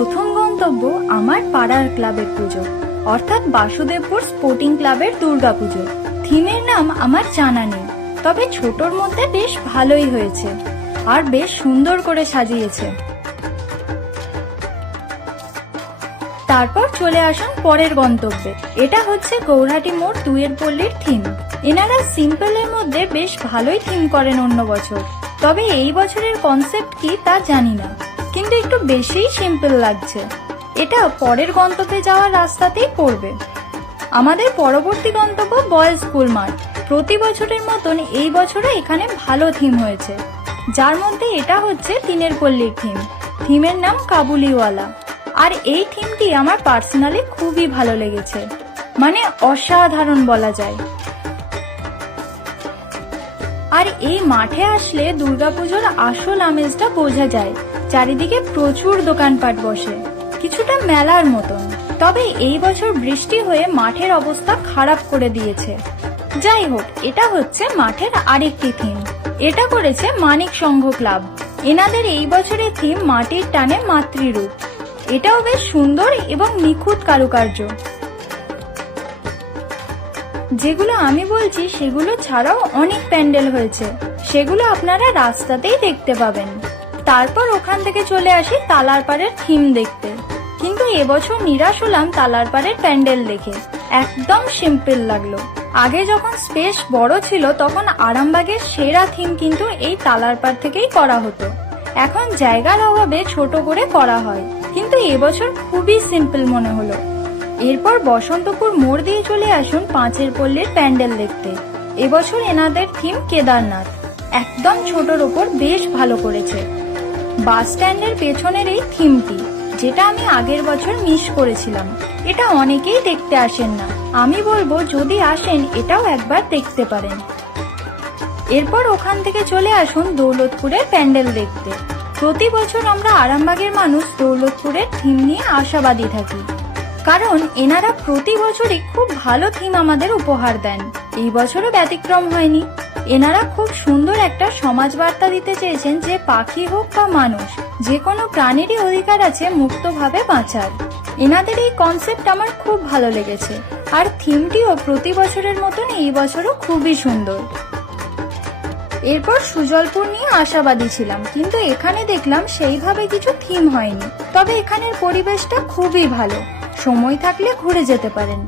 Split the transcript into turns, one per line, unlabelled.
প্রথম গন্তব্য আমার পাড়ার ক্লাবের পুজো, অর্থাৎ বাসুদেবপুর স্পোর্টিং ক্লাবের দুর্গাপুজো। থিমের নাম আমার জানা নেই, তবে ছোটর মধ্যে বেশ ভালোই হয়েছে, আর বেশ সুন্দর করে সাজিয়েছে। তারপর চলে আসুন পরের গন্তব্যে, এটা হচ্ছে গৌরহাটি মোড় দুয়ের পল্লীর থিম। এনারা সিম্পলের মধ্যে বেশ ভালোই থিম করেন অন্য বছর, তবে এই বছরের কনসেপ্ট কি তা জানি না। কিন্তু একটু বেশিই সিম্পল লাগছে। এটা পরের গন্তব্যে যাওয়ার রাস্তাতেই পড়বে। আমাদের পরবর্তী গন্তব্য বয়েজ স্কুল মাঠ। প্রতি বছরের মতন এই বছরও এখানে ভালো থিম হয়েছে। যার মধ্যে এটা হচ্ছে তিনের পল্লীর থিম। থিমের নাম কাবুলিওয়ালা। আর এই থিমটি আমার পার্সোনালি খুবই ভালো লেগেছে। মানে অসাধারণ বলা যায়। আর এই মাঠে আসলে দুর্গাপুজোর আসল আমেজটা বোঝা যায়। চারিদিকে প্রচুর দোকানপাট বসে, কিছুটা মেলার মতন। তবে এই বছর বৃষ্টি হয়ে মাঠের অবস্থা খারাপ করে দিয়েছে। যাই হোক, এটা হচ্ছে মাঠের আরেকটি থিম এটা করেছে মানিক সংঘ ক্লাব। এনাদের এই বছরের থিম মাটির টানে মাতৃরূপ। এটাও বেশ সুন্দর এবং নিখুঁত কারুকার্য। যেগুলো আমি বলছি, সেগুলো ছাড়াও অনেক প্যান্ডেল হয়েছে। সেগুলো আপনারা রাস্তাতেই দেখতে পাবেন। তারপর ওখান থেকে চলে আসি তালারপাড়ের থিম দেখতে। কিন্তু এবছর নিরাশ হলাম তালারপাড়ের প্যান্ডেল দেখে। একদম সিম্পল লাগল। আগে যখন স্পেস বড় ছিল, তখন আরামবাগের সেরা থিম কিন্তু এই তালারপাড় থেকেই করা হতো। এখন জায়গার অভাবে ছোট করে করা হয়। কিন্তু এবছর খুবই সিম্পল মনে হলো। এরপর বসন্তপুর মোড় দিয়ে চলে আসুন পাঁচের পল্লীর প্যান্ডেল দেখতে। এবছর এনাদের থিম কেদারনাথ। একদম ছোটর ওপর বেশ ভালো করেছে। বাস স্ট্যান্ডের পেছনের এই থিমটি, যেটা আমি আগের বছর মিস করেছিলাম। এটা অনেকেই দেখতে আসেন না। আমি বলব, যদি আসেন, এটাও একবার দেখতে পারেন। এরপর ওখান থেকে চলে আসুন দৌলতপুরের প্যান্ডেল দেখতে। প্রতি বছর আমরা আরামবাগের মানুষ দৌলতপুরের থিম নিয়ে আশাবাদী থাকি। কারণ এনারা প্রতি বছরই খুব ভালো থিম আমাদের উপহার দেন। এই বছরও ব্যতিক্রম হয়নি। এনারা খুব সুন্দর একটা সমাজ বার্তা দিতে চেয়েছেন যে পাখি হোক বা মানুষ, যে কোনো প্রাণীরই অধিকার আছে মুক্তভাবে বাঁচার। এনাদের এই কনসেপ্ট আমার খুব ভালো লেগেছে। আর থিমটিও প্রতি বছরের মতন এই বছরও খুবই সুন্দর। এরপর সুজলপুর নিয়ে আশাবাদী ছিলাম, কিন্তু এখানে দেখলাম সেইভাবে কিছু থিম হয়নি। তবে এখানের পরিবেশটা খুবই ভালো। সময় থাকলে ঘুরে যেতে পারেন।